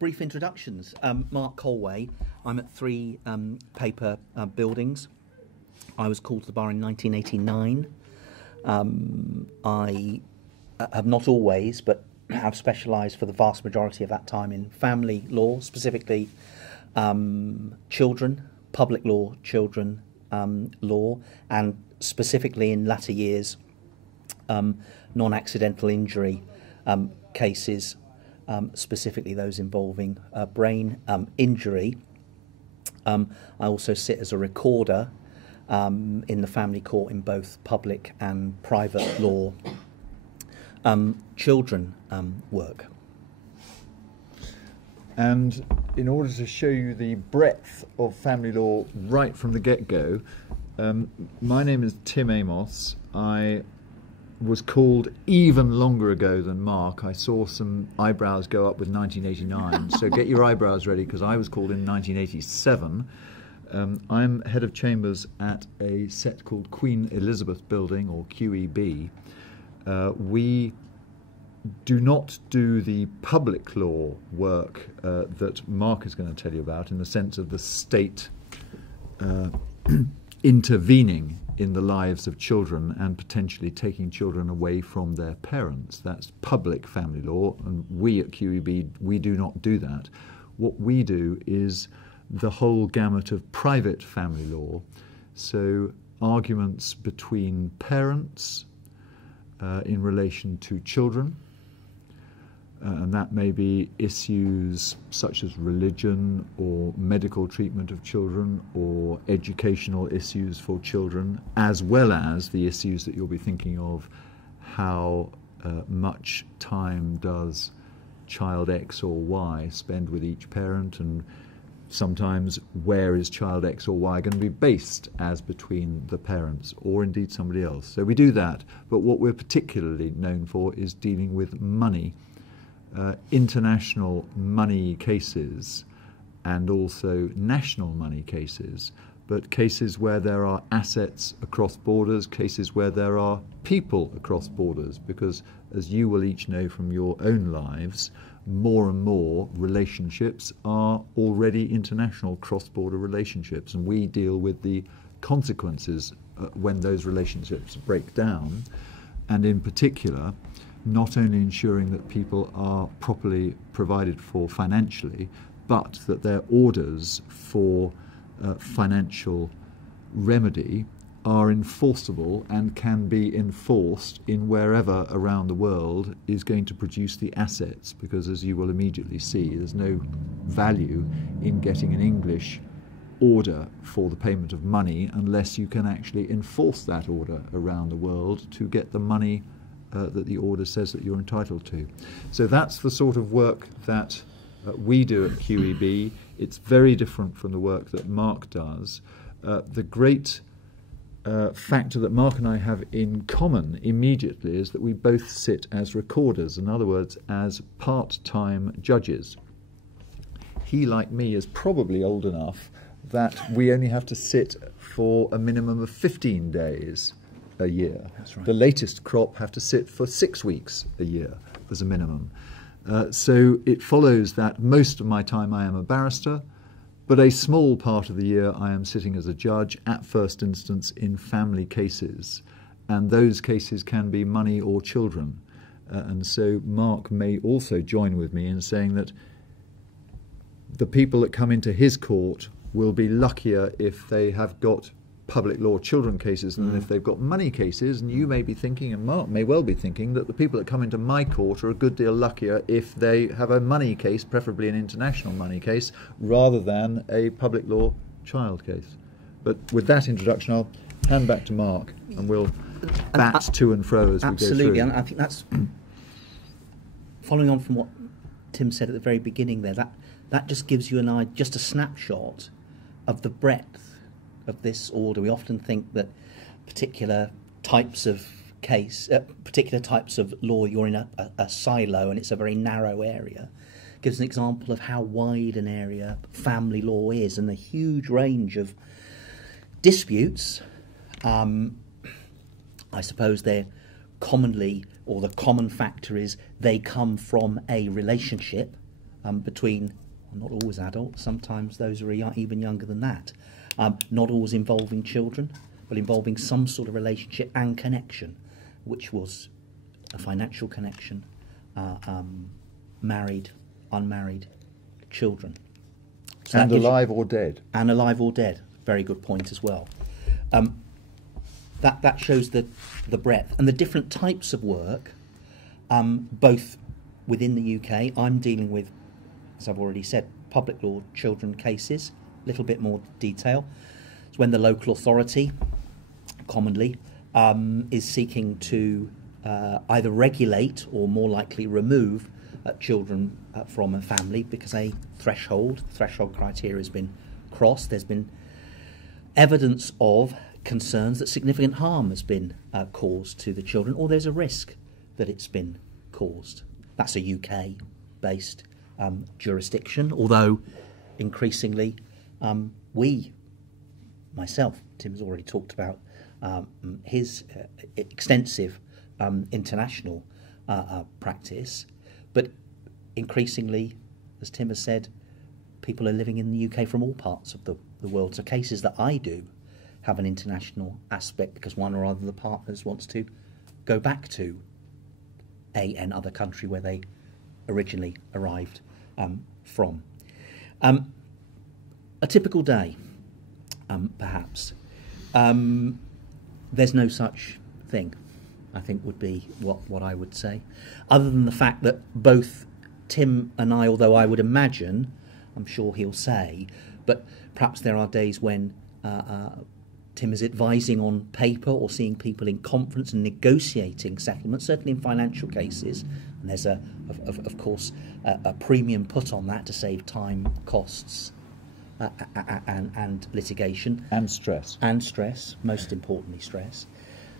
brief introductions. Mark Calway. I'm at 3 paper buildings. I was called to the bar in 1989. I have not always, but have specialised for the vast majority of that time in family law, specifically children, public law, children law, and specifically in latter years, non-accidental injury cases, specifically those involving brain injury. I also sit as a recorder in the family court in both public and private law children work. And in order to show you the breadth of family law right from the get-go, my name is Tim Amos. I was called even longer ago than Mark. I saw some eyebrows go up with 1989, so get your eyebrows ready, because I was called in 1987. I'm head of chambers at a set called Queen Elizabeth Building, or QEB. We do not do the public law work that Mark is going to tell you about, in the sense of the state intervening in the lives of children and potentially taking children away from their parents. That's public family law, and we at QEB, we do not do that. What we do is the whole gamut of private family law, so arguments between parents in relation to children, and that may be issues such as religion or medical treatment of children or educational issues for children, as well as the issues that you'll be thinking of: how much time does child X or Y spend with each parent, and sometimes where is child X or Y going to be based as between the parents or indeed somebody else. So we do that, but what we're particularly known for is dealing with money. International money cases and also national money cases, but cases where there are assets across borders, cases where there are people across borders, because as you will each know from your own lives, more and more relationships are already international cross-border relationships, and we deal with the consequences when those relationships break down, and in particular not only ensuring that people are properly provided for financially, but that their orders for financial remedy are enforceable and can be enforced in wherever around the world is going to produce the assets, because as you will immediately see, there's no value in getting an English order for the payment of money unless you can actually enforce that order around the world to get the money that the order says that you're entitled to. So that's the sort of work that we do at QEB. It's very different from the work that Mark does. The great factor that Mark and I have in common immediately is that we both sit as recorders, in other words, as part-time judges. He, like me, is probably old enough that we only have to sit for a minimum of 15 days a year. That's right. The latest crop have to sit for 6 weeks a year as a minimum. So it follows that most of my time I am a barrister, but a small part of the year I am sitting as a judge at first instance in family cases, and those cases can be money or children. And so Mark may also join with me in saying that the people that come into his court will be luckier if they have got public law children cases than if they've got money cases, and you may be thinking, and Mark may well be thinking, that the people that come into my court are a good deal luckier if they have a money case, preferably an international money case, rather than a public law child case. But with that introduction, I'll hand back to Mark, and we'll bat to and fro as we go through. Absolutely, and I think that's following on from what Tim said at the very beginning there. That just gives you just a snapshot of the breadth of this order. We often think that particular types of law, you're in a silo and it's a very narrow area. Gives an example of how wide an area family law is and the huge range of disputes. I suppose they're commonly, or the common factor is they come from a relationship between, not always adults, sometimes those are even younger than that, not always involving children, but involving some sort of relationship and connection, which was a financial connection, married, unmarried, children. So and alive or dead. And alive or dead. Very good point as well. That shows the breadth and the different types of work, both within the UK. I'm dealing with, as I've already said, public law children cases, a little bit more detail. It's when the local authority, commonly, is seeking to either regulate or more likely remove children from a family because a threshold criteria has been crossed. There's been evidence of concerns that significant harm has been caused to the children, or there's a risk that it's been caused. That's a UK-based jurisdiction, although increasingly myself, Tim's already talked about his extensive international practice, but increasingly, as Tim has said, people are living in the UK from all parts of the world. So cases that I do have an international aspect because one or other of the partners wants to go back to an other country where they originally arrived from. A typical day, perhaps. There's no such thing, I think, would be what I would say, other than the fact that both Tim and I, although I would imagine, I'm sure he'll say, but perhaps there are days when Tim is advising on paper or seeing people in conference and negotiating settlements, certainly in financial cases, and there's of course a premium put on that to save time, costs, and litigation. And stress. And stress, most importantly stress.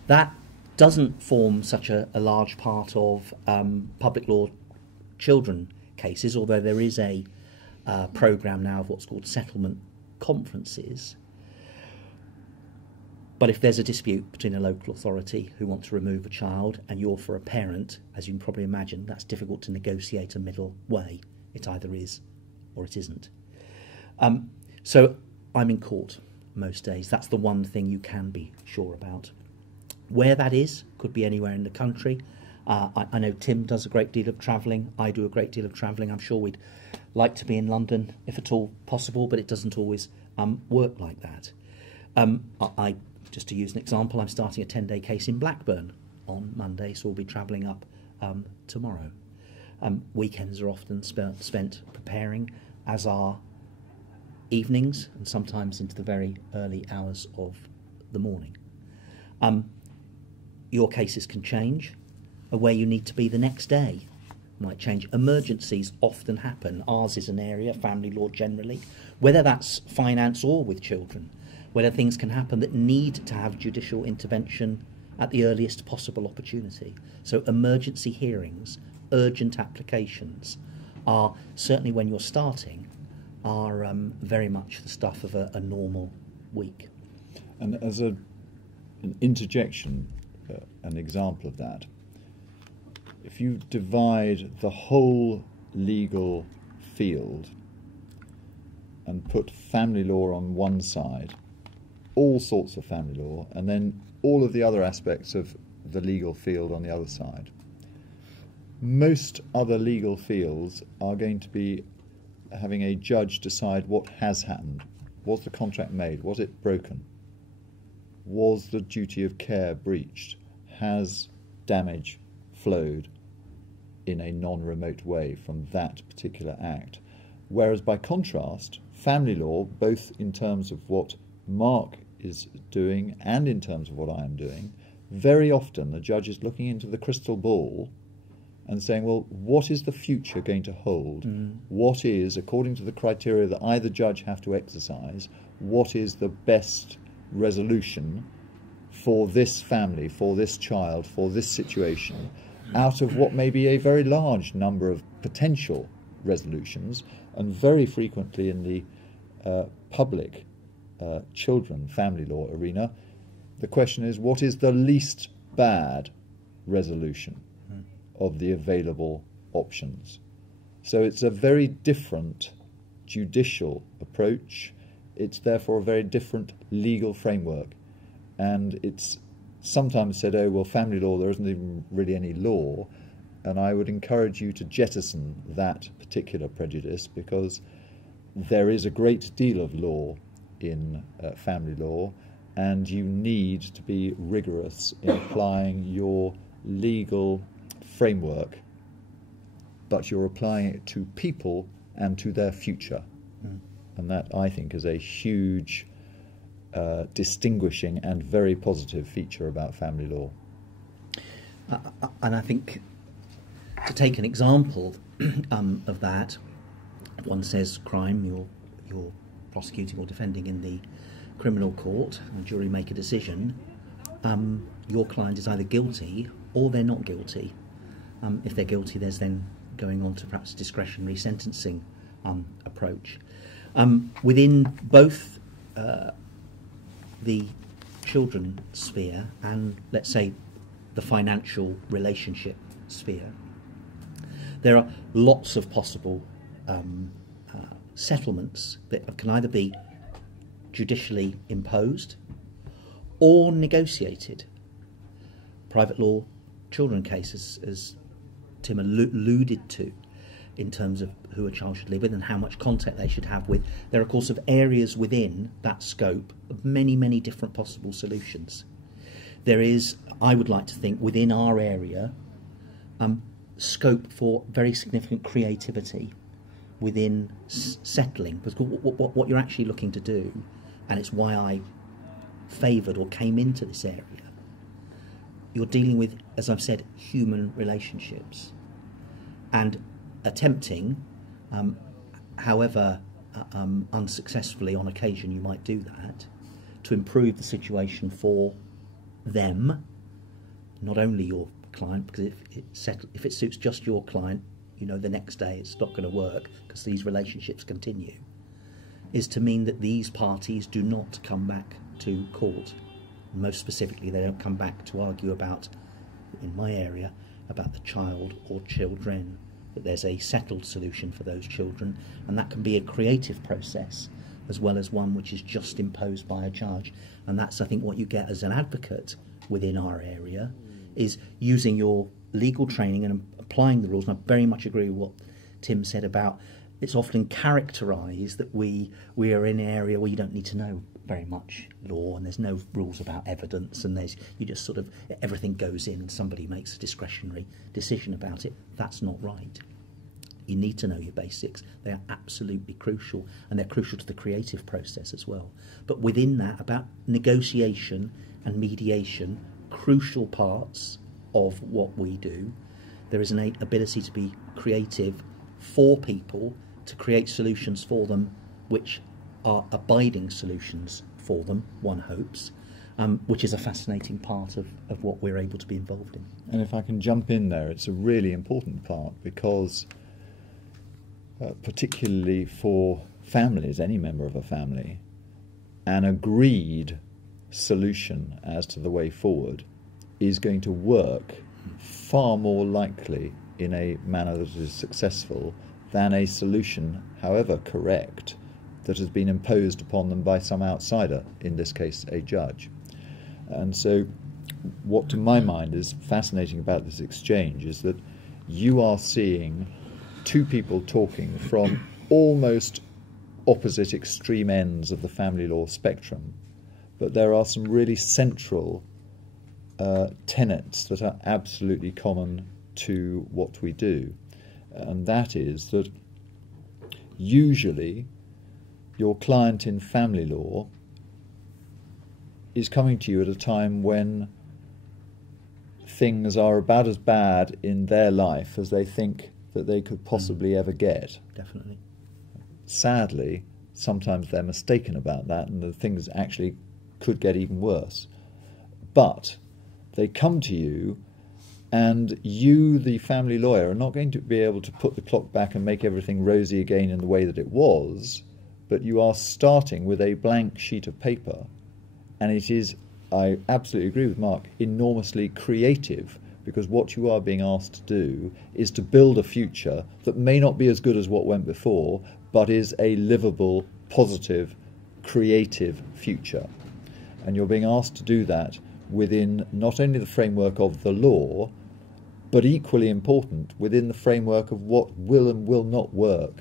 That doesn't form such a large part of public law children cases, although there is a programme now of what's called settlement conferences. But if there's a dispute between a local authority who want to remove a child and you're for a parent, as you can probably imagine, that's difficult to negotiate a middle way. It either is or it isn't. So I'm in court most days. That's the one thing you can be sure about. Where that is could be anywhere in the country. I know Tim does a great deal of travelling. I do a great deal of travelling. I'm sure we'd like to be in London if at all possible, but it doesn't always work like that. Just to use an example, I'm starting a 10-day case in Blackburn on Monday, so we'll be travelling up tomorrow. Weekends are often spent preparing, as are evenings and sometimes into the very early hours of the morning. Your cases can change. Where you need to be the next day might change. Emergencies often happen. Ours is an area, family law generally, whether that's finance or with children, whether things can happen that need to have judicial intervention at the earliest possible opportunity. So emergency hearings, urgent applications are, certainly when you're starting, are very much the stuff of a normal week. And as an interjection, an example of that, if you divide the whole legal field and put family law on one side, all sorts of family law, and then all of the other aspects of the legal field on the other side, most other legal fields are going to be having a judge decide what has happened. Was the contract made? Was it broken? Was the duty of care breached? Has damage flowed in a non-remote way from that particular act? Whereas by contrast, family law, both in terms of what Mark is doing and in terms of what I am doing, very often the judge is looking into the crystal ball and saying, well, what is the future going to hold? What is, according to the criteria that I, the judge, have to exercise, what is the best resolution for this family, for this child, for this situation, out of what may be a very large number of potential resolutions? And very frequently in the public children family law arena, the question is, what is the least bad resolution of the available options? So it's a very different judicial approach. It's therefore a very different legal framework. And it's sometimes said, oh, well, family law, there isn't even really any law. And I would encourage you to jettison that particular prejudice, because there is a great deal of law in family law, and you need to be rigorous in applying your legal framework, but you're applying it to people and to their future. And that, I think, is a huge distinguishing and very positive feature about family law. And I think, to take an example of that, if one says crime, you're prosecuting or defending in the criminal court, and a jury make a decision, your client is either guilty or they're not guilty. If they're guilty, there's then going on to perhaps discretionary sentencing approach. Within both the children sphere and, let's say, the financial relationship sphere, there are lots of possible settlements that can either be judicially imposed or negotiated. Private law children cases, as Tim alluded to, in terms of who a child should live with and how much contact they should have with. There are, of course, areas within that scope of many, many different possible solutions. There is, I would like to think, within our area, scope for very significant creativity within settling. Because what you're actually looking to do, and it's why I favoured or came into this area, you're dealing with, as I've said, human relationships, and attempting, however unsuccessfully on occasion you might do that, to improve the situation for them, not only your client, because if it suits just your client, you know the next day it's not going to work because these relationships continue, is to mean that these parties do not come back to court. Most specifically, they don't come back to argue about, in my area, about the child or children, that there's a settled solution for those children, and that can be a creative process as well as one which is just imposed by a judge. And that's, I think, what you get as an advocate within our area, is using your legal training and applying the rules. And I very much agree with what Tim said about it's often characterised that we are in an area where you don't need to know very much law, and there's no rules about evidence, and you just sort of, everything goes in and somebody makes a discretionary decision about it. That's not right. You need to know your basics. They are absolutely crucial, and they're crucial to the creative process as well. But within that, about negotiation and mediation, crucial parts of what we do, there is an ability to be creative for people, to create solutions for them which are abiding solutions for them, one hopes, which is a fascinating part of what we're able to be involved in. And if I can jump in there, it's a really important part, because particularly for families, any member of a family, an agreed solution as to the way forward is going to work far more likely in a manner that is successful than a solution, however correct, that has been imposed upon them by some outsider, in this case a judge. And so what to my mind is fascinating about this exchange is that you are seeing two people talking from almost opposite extreme ends of the family law spectrum, but there are some really central tenets that are absolutely common to what we do. And that is that usually your client in family law is coming to you at a time when things are about as bad in their life as they think that they could possibly ever get. Definitely. Sadly, sometimes they're mistaken about that, and the things actually could get even worse. But they come to you, and you, the family lawyer, are not going to be able to put the clock back and make everything rosy again in the way that it was, but you are starting with a blank sheet of paper. And it is, I absolutely agree with Mark, enormously creative because what you are being asked to do is to build a future that may not be as good as what went before, but is a livable, positive, creative future. And you're being asked to do that within not only the framework of the law, but equally important, within the framework of what will and will not work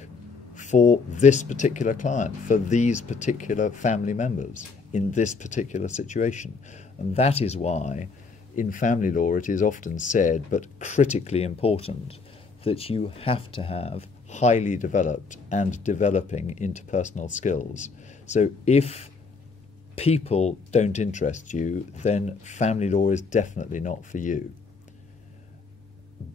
for this particular client, for these particular family members in this particular situation. And that is why in family law it is often said, but critically important, that you have to have highly developed and developing interpersonal skills. So if people don't interest you, then family law is definitely not for you.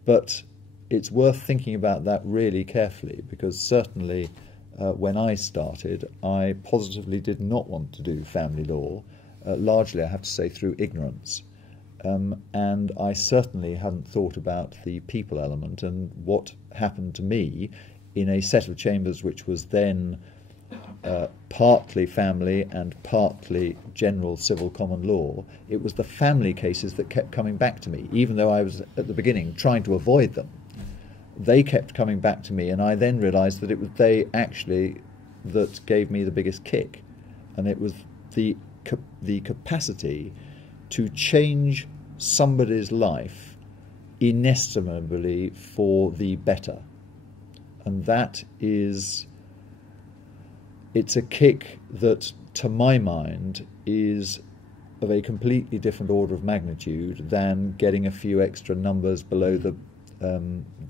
But it's worth thinking about that really carefully, because certainly when I started, I positively did not want to do family law, largely, I have to say, through ignorance. And I certainly hadn't thought about the people element and what happened to me in a set of chambers which was then partly family and partly general civil common law. It was the family cases that kept coming back to me, even though I was at the beginning trying to avoid them. They kept coming back to me, and I then realised that it was they actually that gave me the biggest kick, and it was the capacity to change somebody's life inestimably for the better. And that is, it's a kick that, to my mind, is of a completely different order of magnitude than getting a few extra numbers below the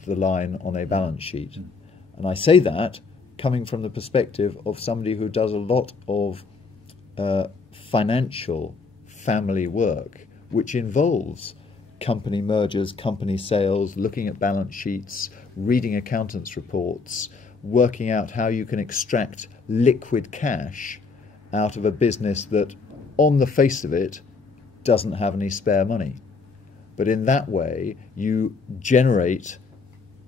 line on a balance sheet. And I say that coming from the perspective of somebody who does a lot of financial family work, which involves company mergers, company sales, looking at balance sheets, reading accountants' reports, working out how you can extract liquid cash out of a business that, on the face of it, doesn't have any spare money. But in that way, you generate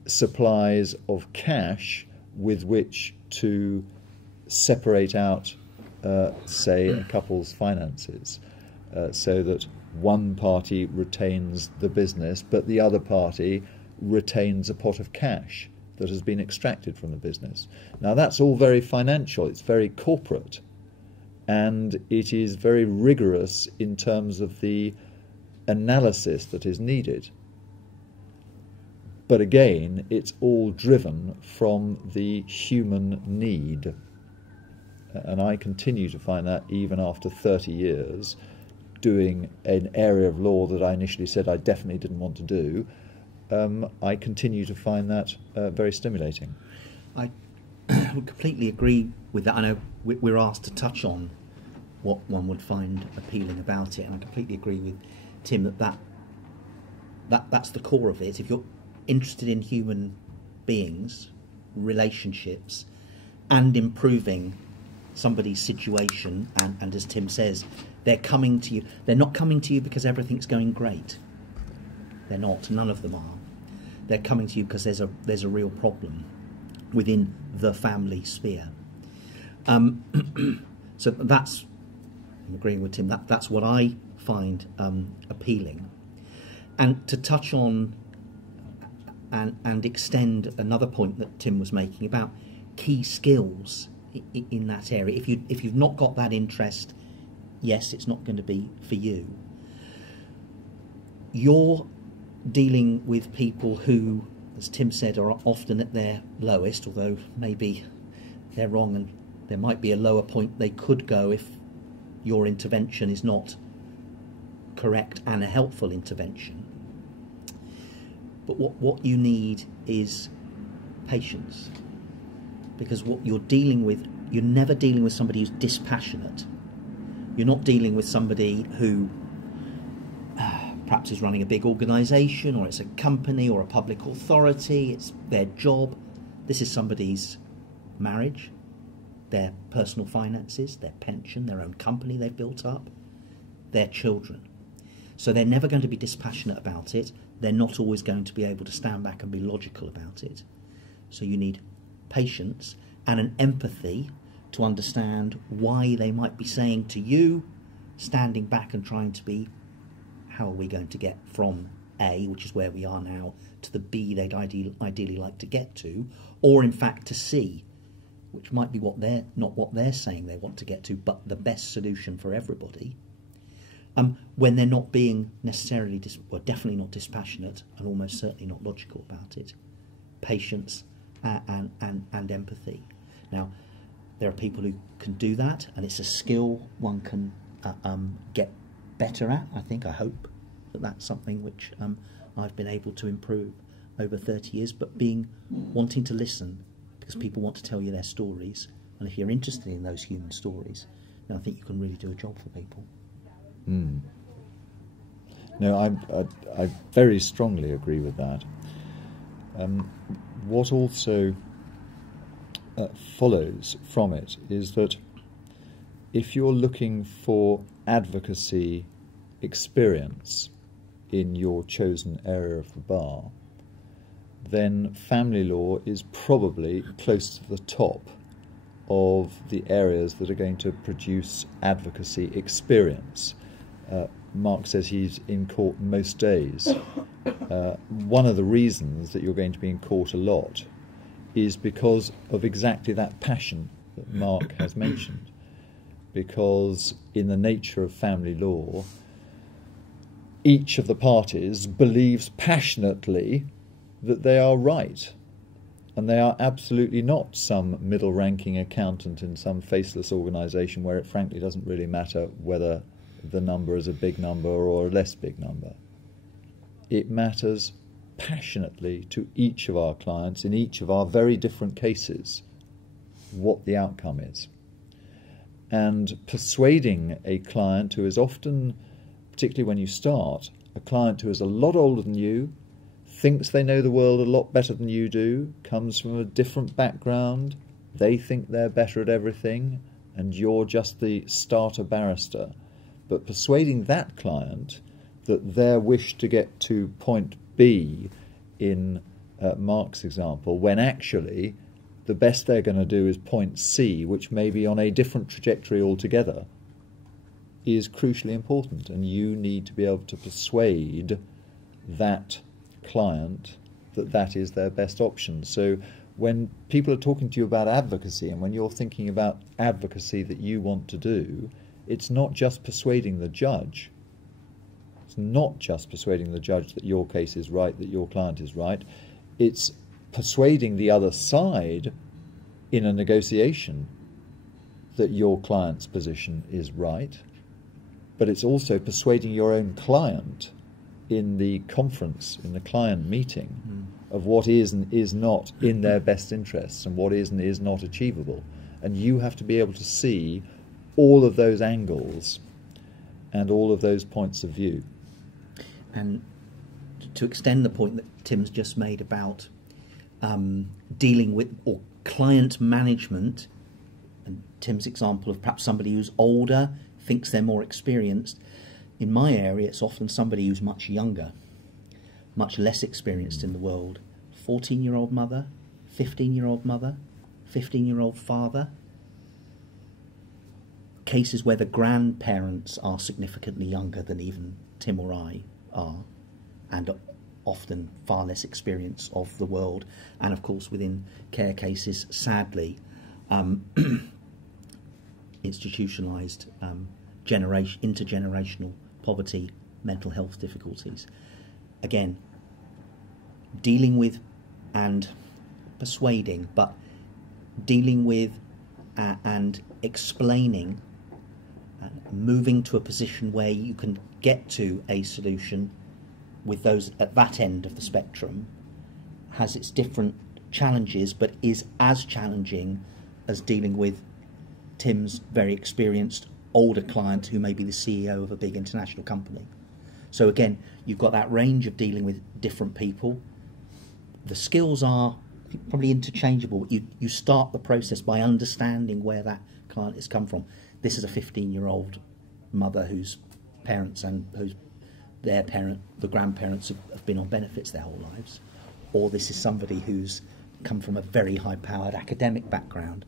supplies of cash with which to separate out, say, a couple's finances, so that one party retains the business, but the other party retains a pot of cash that has been extracted from the business. Now, that's all very financial, it's very corporate, and it is very rigorous in terms of the analysis that is needed. But again, it's all driven from the human need. And I continue to find that, even after 30 years, doing an area of law that I initially said I definitely didn't want to do, I continue to find that very stimulating. I would completely agree with that. I know we're asked to touch on what one would find appealing about it, and I completely agree with Tim that's the core of it. If you're interested in human beings, relationships, and improving somebody's situation, and as Tim says, they're coming to you. They're not coming to you because everything's going great. They're not. None of them are. They're coming to you because there's a real problem within the family sphere. So that's, I'm agreeing with Tim, that's what I find appealing. And to touch on and extend another point that Tim was making about key skills in that area. If you've not got that interest, yes, it's not going to be for you. You're dealing with people who, as Tim said, are often at their lowest, although maybe they're wrong and there might be a lower point they could go if your intervention is not correct and a helpful intervention. But what you need is patience, because what you're dealing with, you're never dealing with somebody who's dispassionate. You're not dealing with somebody who perhaps is running a big organisation, or it's a company or a public authority, it's their job. This is somebody's marriage, their personal finances, their pension, their own company they've built up, their children. So they're never going to be dispassionate about it. They're not always going to be able to stand back and be logical about it. So you need patience and an empathy to understand why they might be saying to you, standing back and trying to be, how are we going to get from A, which is where we are now, to the B they'd ideally like to get to, or in fact to C, which might be not what they're saying they want to get to, but the best solution for everybody, when they're not being necessarily, or definitely not dispassionate, and almost certainly not logical about it. Patience and empathy. Now, there are people who can do that, and it's a skill one can get better at. I hope that that's something which I've been able to improve over 30 years, but wanting to listen, because people want to tell you their stories, and if you're interested in those human stories, then I think you can really do a job for people. Mm. No, I very strongly agree with that. What also follows from it is that if you're looking for advocacy experience in your chosen area of the bar, then family law is probably close to the top of the areas that are going to produce advocacy experience. Mark says he's in court most days. One of the reasons that you're going to be in court a lot is because of exactly that passion that Mark has mentioned. Because in the nature of family law, each of the parties believes passionately that they are right, and they are absolutely not some middle-ranking accountant in some faceless organisation where it frankly doesn't really matter whether the number is a big number or a less big number. It matters passionately to each of our clients in each of our very different cases what the outcome is. And persuading a client who is often, particularly when you start, a client who is a lot older than you, thinks they know the world a lot better than you do, comes from a different background, they think they're better at everything, and you're just the starter barrister. But persuading that client that their wish to get to point B in Mark's example, when actually the best they're going to do is point C, which may be on a different trajectory altogether, is crucially important. And you need to be able to persuade that client that that is their best option. So when people are talking to you about advocacy, and when you're thinking about advocacy that you want to do, it's not just persuading the judge. It's not just persuading the judge that your case is right, that your client is right. It's persuading the other side in a negotiation that your client's position is right. But it's also persuading your own client in the conference, in the client meeting, of what is and is not in their best interests and what is and is not achievable. And you have to be able to see all of those angles and all of those points of view. And to extend the point that Tim's just made about dealing with or client management, and Tim's example of perhaps somebody who's older, thinks they're more experienced, in my area it's often somebody who's much younger, much less experienced in the world. 14-year-old mother, 15-year-old mother, 15-year-old father. Cases where the grandparents are significantly younger than even Tim or I are, and often far less experience of the world. And of course within care cases, sadly, institutionalised intergenerational poverty, mental health difficulties. Again, dealing with and persuading, but dealing with and explaining, moving to a position where you can get to a solution with those at that end of the spectrum, has its different challenges, but is as challenging as dealing with Tim's very experienced older client who may be the CEO of a big international company. So again, you've got that range of dealing with different people. The skills are probably interchangeable. You start the process by understanding where that client has come from. This is a 15-year-old mother whose parents and the grandparents have been on benefits their whole lives. Or this is somebody who's come from a very high-powered academic background.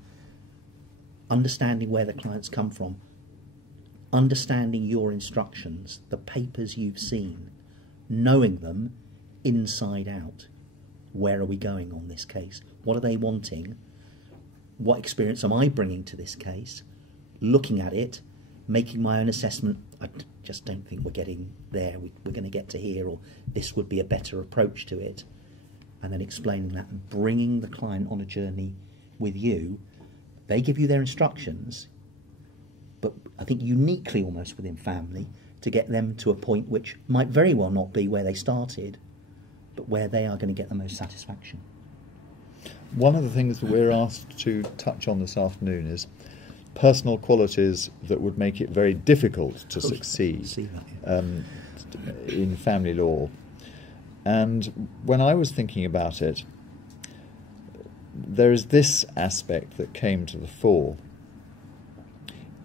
Understanding where the clients come from, understanding your instructions, the papers you've seen, knowing them inside out. Where are we going on this case? What are they wanting? What experience am I bringing to this case? Looking at it, making my own assessment. I just don't think we're getting there. We're going to get to here, or this would be a better approach to it. And then explaining that and bringing the client on a journey with you. They give you their instructions, but I think uniquely almost within family, to get them to a point which might very well not be where they started, but where they are going to get the most satisfaction. One of the things that we're asked to touch on this afternoon is personal qualities that would make it very difficult to succeed in family law. And when I was thinking about it, there is this aspect that came to the fore.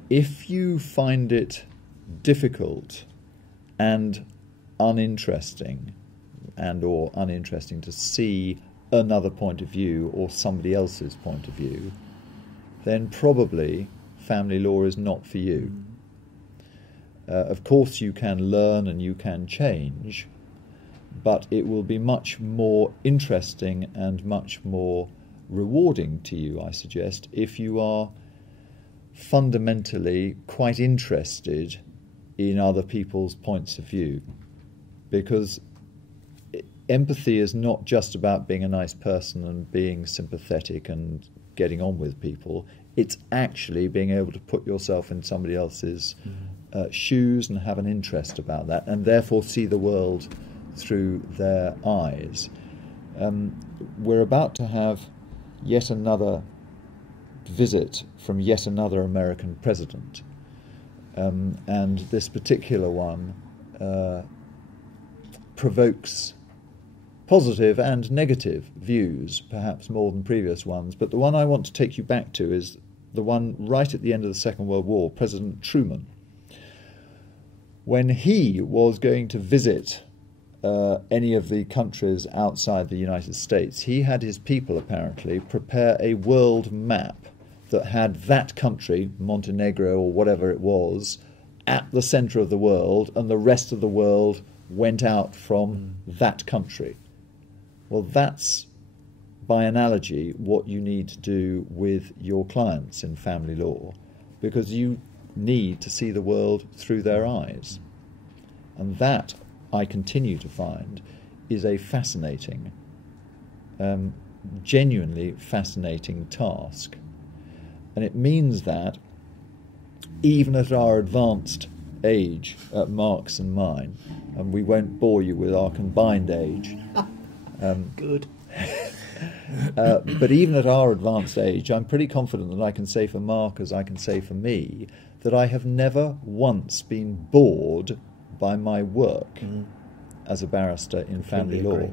If you find it difficult and uninteresting to see another point of view or somebody else's point of view, then probably family law is not for you. Of course you can learn and you can change, but it will be much more interesting and much more rewarding to you, I suggest, if you are fundamentally quite interested in other people's points of view. Because empathy is not just about being a nice person and being sympathetic and getting on with people. It's actually being able to put yourself in somebody else's shoes and have an interest about that, and therefore see the world through their eyes. We're about to have yet another visit from yet another American president, and this particular one provokes positive and negative views, perhaps more than previous ones, but the one I want to take you back to is the one right at the end of the Second World War, President Truman. When he was going to visit any of the countries outside the United States, he had his people apparently prepare a world map that had that country, Montenegro or whatever it was, at the centre of the world, and the rest of the world went out from that country. Well, that's, by analogy, what you need to do with your clients in family law, because you need to see the world through their eyes. And that, I continue to find, is a fascinating, genuinely fascinating task. And it means that even at our advanced age, at Mark's and mine, and we won't bore you with our combined age. Good. But even at our advanced age, I'm pretty confident that I can say for Mark, as I can say for me, that I have never once been bored by my work as a barrister in family law. Agree.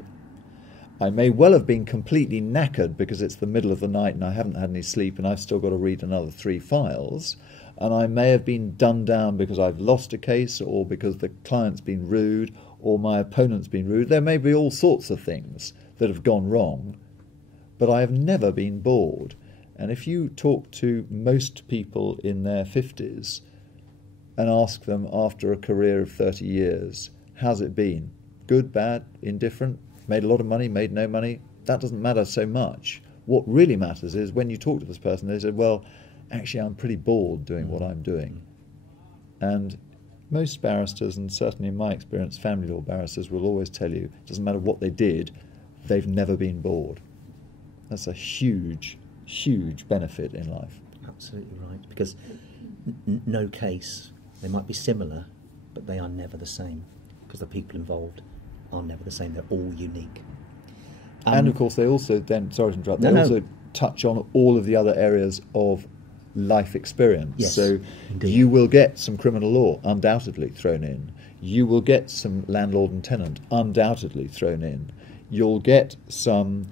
I may well have been completely knackered because it's the middle of the night and I haven't had any sleep and I've still got to read another 3 files, and I may have been done down because I've lost a case or because the client's been rude or my opponent's been rude. There may be all sorts of things that have gone wrong, but I have never been bored. And if you talk to most people in their 50s and ask them after a career of 30 years, how's it been? Good, bad, indifferent, made a lot of money, made no money? That doesn't matter so much. What really matters is when you talk to this person, they say, well, actually I'm pretty bored doing what I'm doing. And most barristers, and certainly in my experience, family law barristers, will always tell you, it doesn't matter what they did, they've never been bored. That's a huge, huge benefit in life. Absolutely right, because no case, they might be similar, but they are never the same, because the people involved are never the same. They're all unique. And of course they also then, sorry to interrupt, No. also touch on all of the other areas of life experience. Yes, so indeed. you will get some criminal law undoubtedly thrown in. You will get some landlord and tenant undoubtedly thrown in. You'll get some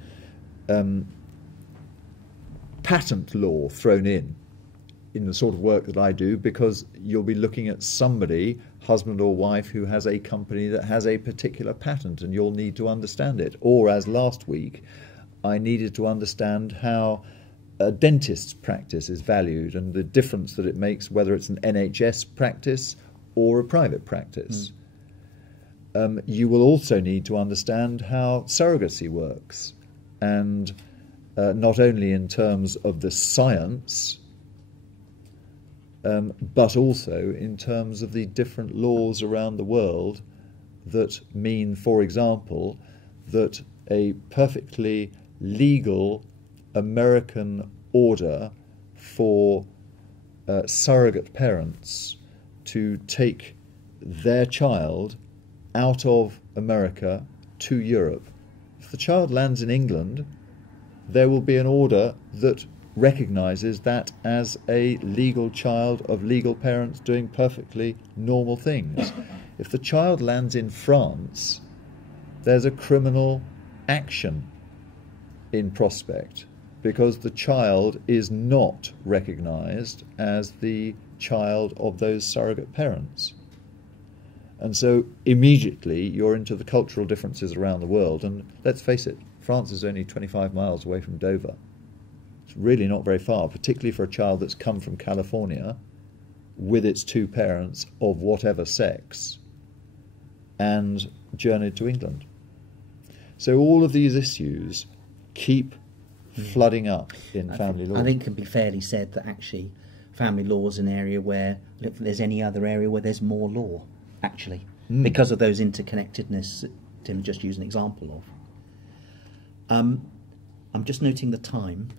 patent law thrown in the sort of work that I do, because you'll be looking at somebody, husband or wife, who has a company that has a particular patent and you'll need to understand it. Or, as last week, I needed to understand how a dentist's practice is valued and the difference that it makes whether it's an NHS practice or a private practice. you will also need to understand how surrogacy works, and not only in terms of the science, but also in terms of the different laws around the world that mean, for example, that a perfectly legal American order for surrogate parents to take their child out of America to Europe. If the child lands in England, there will be an order that recognises that as a legal child of legal parents doing perfectly normal things. If the child lands in France, there's a criminal action in prospect because the child is not recognised as the child of those surrogate parents. And so immediately you're into the cultural differences around the world, and let's face it, France is only 25 miles away from Dover. It's really not very far, particularly for a child that's come from California with its two parents of whatever sex and journeyed to England. So all of these issues keep flooding up in family law. I think it can be fairly said that actually family law is an area where, I don't think there's any other area where there's more law, actually, because of those interconnectedness that Tim just used an example of. I'm just noting the time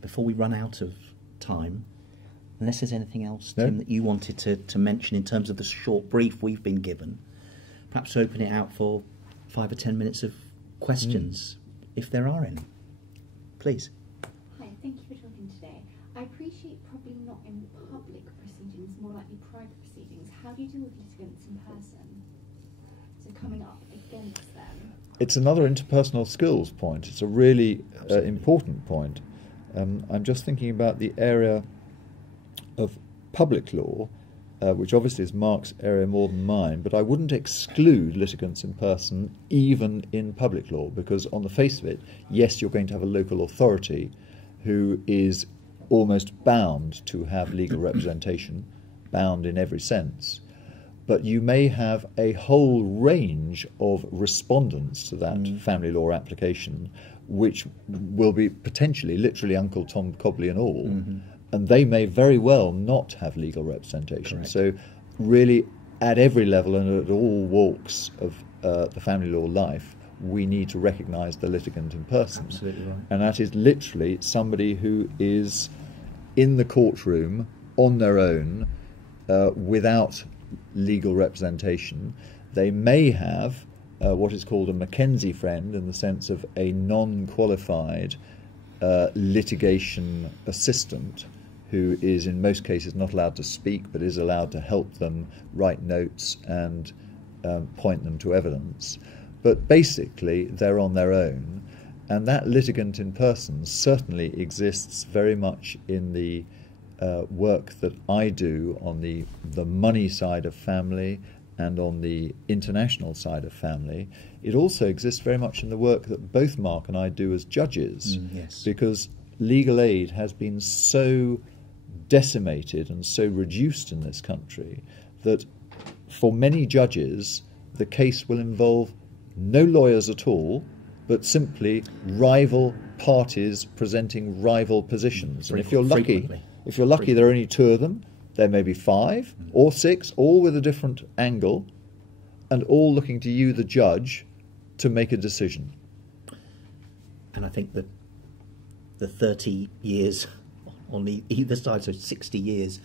before we run out of time. Unless there's anything else, Tim, that you wanted to mention in terms of the short brief we've been given, perhaps open it out for 5 or 10 minutes of questions, if there are any. Please. Hi, thank you for talking today. I appreciate probably not in public proceedings, more likely private proceedings. How do you deal with litigants in person? So coming up against them. It's another interpersonal skills point. It's a really important point. I'm just thinking about the area of public law, which obviously is Mark's area more than mine, but I wouldn't exclude litigants in person even in public law, because on the face of it, yes, you're going to have a local authority who is almost bound to have legal representation, bound in every sense, but you may have a whole range of respondents to that family law application, which will be potentially literally Uncle Tom, Cobley and all, and they may very well not have legal representation. Correct. So really, at every level and at all walks of the family law life, we need to recognise the litigant in person. Absolutely right. And that is literally somebody who is in the courtroom on their own without legal representation. They may have what is called a Mackenzie friend, in the sense of a non-qualified litigation assistant who is in most cases not allowed to speak but is allowed to help them write notes and point them to evidence. But basically they're on their own, and that litigant in person certainly exists very much in the work that I do on the money side of family and on the international side of family. It also exists very much in the work that both Mark and I do as judges, yes. because legal aid has been so decimated and so reduced in this country that for many judges the case will involve no lawyers at all, but simply rival parties presenting rival positions. And if you're lucky, there are only 2 of them. There may be 5 or 6, all with a different angle, and all looking to you, the judge, to make a decision. And I think that the 30 years on either side, so 60 years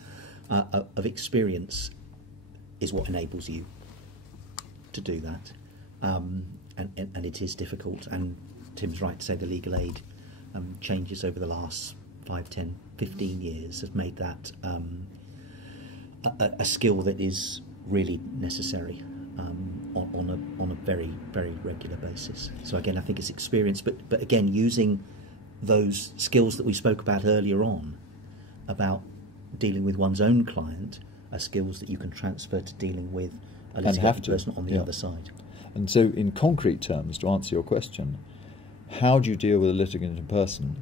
of experience, is what enables you to do that. And it is difficult, and Tim's right to say the legal aid changes over the last 5, 10, 15 years has made that a skill that is really necessary on a very, very regular basis. So again, I think it's experience, but again, using those skills that we spoke about earlier on about dealing with one's own client are skills that you can transfer to dealing with a litigating person on the other side. And so in concrete terms, to answer your question, how do you deal with a litigant in person?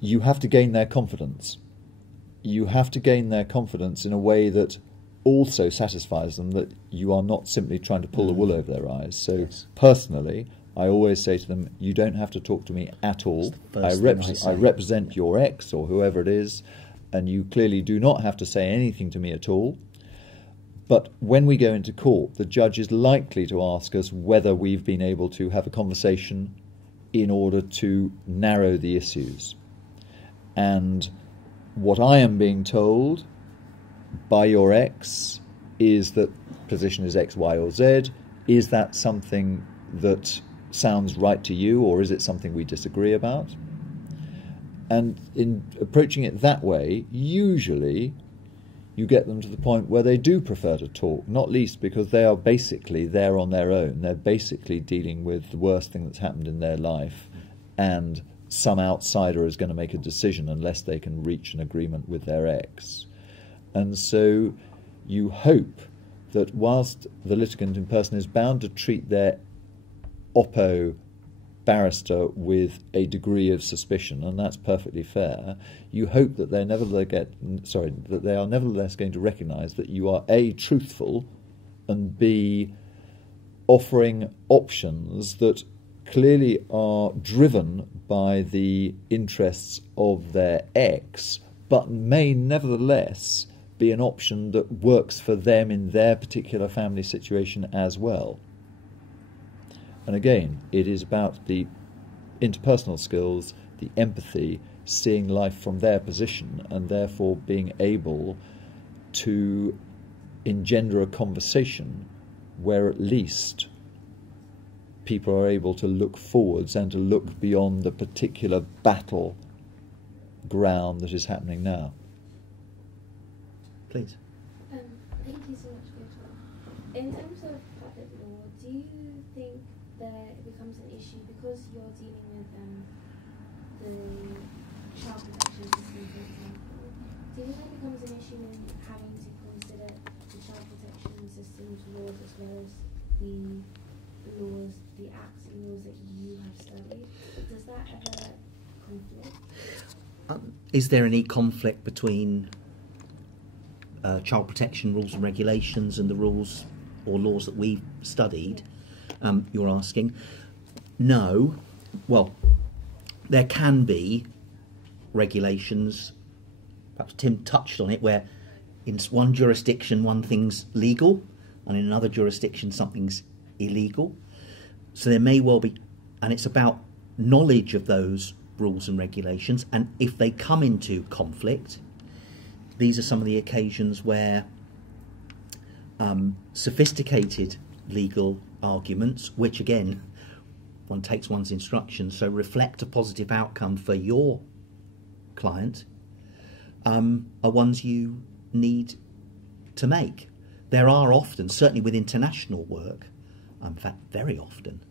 You have to gain their confidence. You have to gain their confidence in a way that also satisfies them that you are not simply trying to pull the wool over their eyes. So personally, I always say to them, you don't have to talk to me at all. I represent your ex or whoever it is, and you clearly do not have to say anything to me at all. But when we go into court, the judge is likely to ask us whether we've been able to have a conversation in order to narrow the issues. And what I am being told by your ex is that position is X, Y, or Z. Is that something that sounds right to you, or is it something we disagree about? And in approaching it that way, usually you get them to the point where they do prefer to talk, not least because they are basically there on their own. They're basically dealing with the worst thing that's happened in their life, and some outsider is going to make a decision unless they can reach an agreement with their ex. And so you hope that whilst the litigant in person is bound to treat their oppo barrister with a degree of suspicion, and that's perfectly fair, you hope that they are nevertheless going to recognise that you are A, truthful, and B, offering options that clearly are driven by the interests of their ex, but may nevertheless be an option that works for them in their particular family situation as well. And again, it is about the interpersonal skills, the empathy, seeing life from their position, and therefore being able to engender a conversation where at least people are able to look forwards and to look beyond the particular battle ground that is happening now. Please. Thank you so much for your talk. In terms of public law, do you think that it becomes an issue because you're dealing with the child protection system, for example? Do you think it becomes an issue in having to consider the child protection system's laws as well as the laws, the acts and laws that you have studied? Does that ever conflict? Is there any conflict between child protection rules and regulations and the rules or laws that we've studied? You're asking. No. Well, there can be regulations, perhaps Tim touched on it, where in one jurisdiction one thing's legal and in another jurisdiction something's illegal. So there may well be, and it's about knowledge of those rules and regulations, and if they come into conflict, these are some of the occasions where sophisticated legal arguments, which again, one takes one's instructions, so reflect a positive outcome for your client, are ones you need to make. There are often, certainly with international work, in fact very often,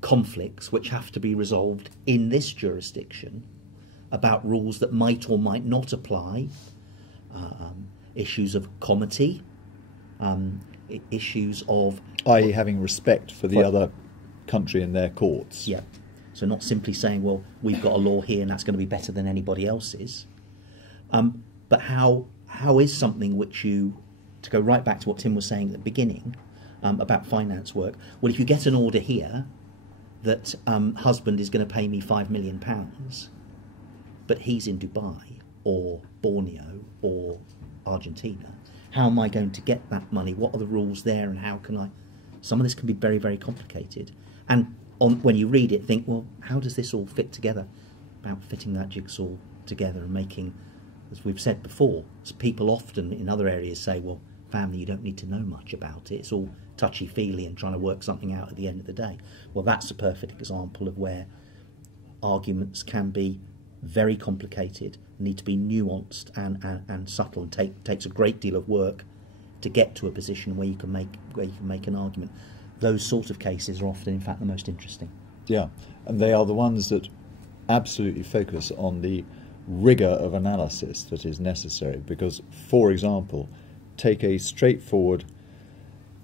conflicts which have to be resolved in this jurisdiction about rules that might or might not apply, issues of comity, issues of... i.e. having respect for the other country and their courts. Yeah. So not simply saying, well, we've got a law here and that's going to be better than anybody else's. But how is something which you, to go right back to what Tim was saying at the beginning about finance work, well, if you get an order here that husband is going to pay me £5 million, but he's in Dubai or Borneo or Argentina, how am I going to get that money? What are the rules there and how can I... Some of this can be very, very complicated. And when you read it, think, well, how does this all fit together? About fitting that jigsaw together and making, as we've said before, people often in other areas say, well, family, you don't need to know much about it. It's all touchy-feely and trying to work something out at the end of the day. Well, that's a perfect example of where arguments can be very complicated, need to be nuanced and subtle, and takes a great deal of work to get to a position where you can make an argument. Those sort of cases are often, in fact, the most interesting. Yeah, and they are the ones that absolutely focus on the rigour of analysis that is necessary. Because, for example, take a straightforward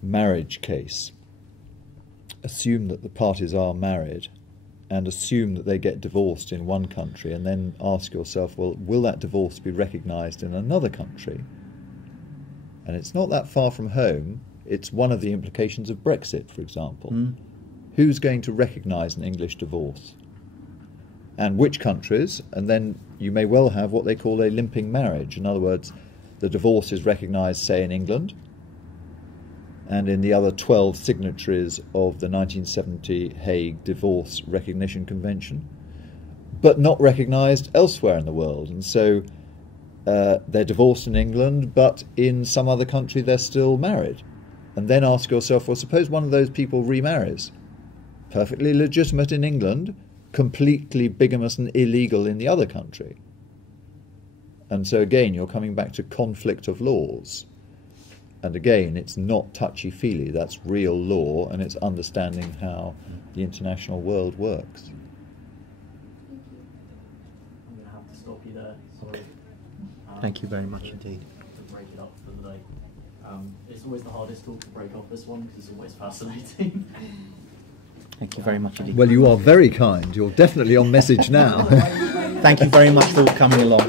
marriage case. Assume that the parties are married and assume that they get divorced in one country, and then ask yourself, well, will that divorce be recognised in another country? And it's not that far from home. It's one of the implications of Brexit, for example. Who's going to recognise an English divorce? And which countries? And then you may well have what they call a limping marriage. In other words, the divorce is recognised, say, in England, and in the other 12 signatories of the 1970 Hague Divorce Recognition Convention, but not recognised elsewhere in the world. And so they're divorced in England, but in some other country they're still married. And then ask yourself, well, suppose one of those people remarries. Perfectly legitimate in England, completely bigamous and illegal in the other country. And so again, you're coming back to conflict of laws. And again, it's not touchy-feely, that's real law, and it's understanding how the international world works. I'm going to have to stop you there, sorry. Thank you very much indeed. To break it up for the day. It's always the hardest talk to break off this one, because it's always fascinating. Thank you very much indeed. Well, you are very kind. You're definitely on message now. Thank you very much for coming along.